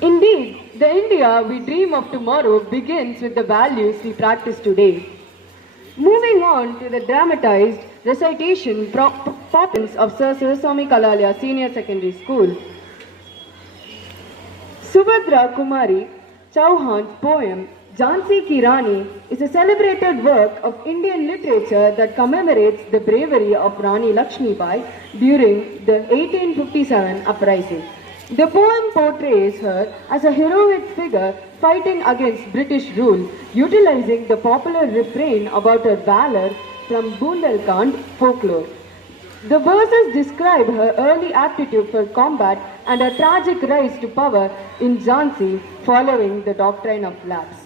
Indeed, the India we dream of tomorrow begins with the values we practice today. Moving on to the dramatized recitation performance of Sir Sivaswamy Kalalia Senior Secondary School. Subhadra Kumari Chauhan's poem Jhansi Ki Rani is a celebrated work of Indian literature that commemorates the bravery of Rani Lakshmi Bai during the 1857 uprising. The poem portrays her as a heroic figure fighting against British rule, utilizing the popular refrain about her valor from Bundelkhand folklore. The verses describe her early aptitude for combat and her tragic rise to power in Jhansi following the doctrine of lapse.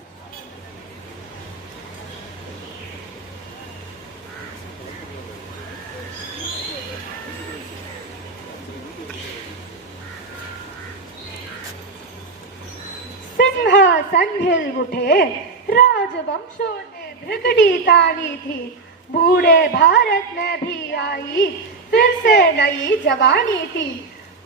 सिंहासन हिल उठे, राजवंशों ने भ्रिगड़ी तानी थी, बूढ़े भारत में भी आई फिर से नई जवानी थी।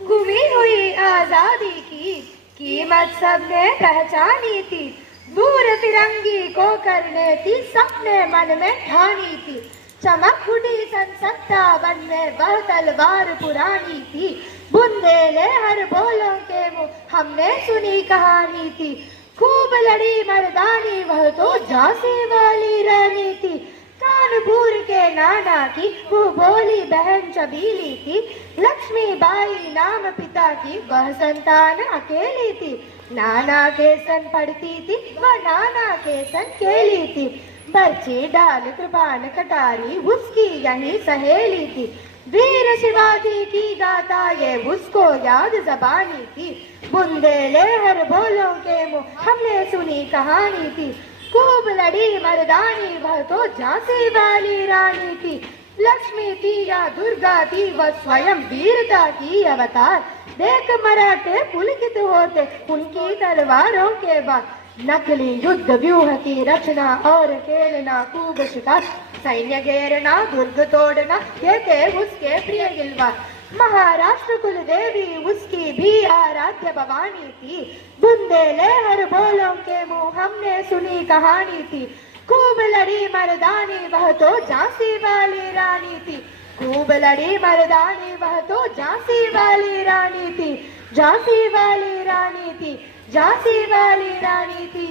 गुमी हुई आजादी की कीमत सबने पहचानी थी, दूर तिरंगी को करने थी सपने मन में ठानी थी। चमक उठी सन 57 में वह तलवार पुरानी थी, बुंदेले हर बोलों के मुंह हमने सुनी कहानी थी। खूब लड़ी मर्दानी वह तो झांसी वाली रानी थी, कानपुर के नाना की वो बोली बहन चबीली थी। लक्ष्मी बाई नाम पिता की वह संतान अकेली थी, नाना के सन पढ़ती थी वह नाना के सन खेली थी। बच्ची डाल कृपान कटारी उसकी यही सहेली थी, वीर शिवाजी की गाथा ये उसको याद जबानी थी। बुंदेले हर बोलों के मुंह हमने सुनी कहानी थी, खूब लड़ी मर्दानी वह तो झांसी वाली रानी थी। लक्ष्मी थी या दुर्गा थी वह स्वयं वीरता की अवतार, देख मराठे पुलकित होते उनकी तलवारों के बाद। नकली युद्ध व्यूह की रचना और खेलना खूब शिकार, सैन्य घेरना दुर्ग तोड़ना ये थे उसके प्रिय गिलवार। महाराष्ट्र कुल देवी उसकी भी आराध्य भवानी थी, बुंदेले हर बोलों के मुंह हमने सुनी कहानी थी। खूब लड़ी मर्दानी वह तो झांसी वाली रानी थी, खूब लड़ी मर्दानी वह तो झांसी वाली रानी थी, झांसी वाली रानी थी, झांसी वाली रानी थी।